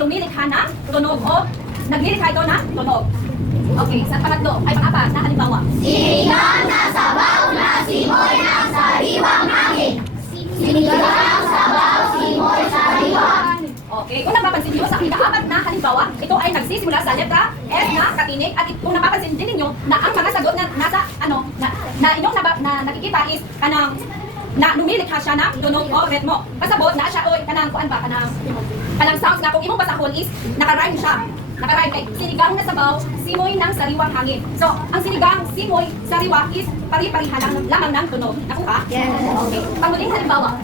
lumilikha ng tunog o naglilikha ito ng tunog. Okay, sa pangatlo ay pang-apat na halimbawa. Sinigang na sabaw na simoy ng sariwang hangin. Sinigang sabaw simoy sariwang. Okay, kung napapansin niyo sa ika-apat na halimbawa, ito ay nagsisimula sa letra S na katinig at kung napapansin din ninyo na ang mga sagot na nasa na inyong nakikita is kanang na lumilikha siya na tunog o ritmo. Pasabot na siya oy kanang kuan ba kanang sounds nga kung imong basahon is naka-rhyme siya. Naka-rhyme kay sinigang na sabaw, simoy ng sariwang hangin. So, ang sinigang, simoy, sariwa is pari-pariha lamang ng tunog. Nakuha? Yes. Okay. Panghuling halimbawa,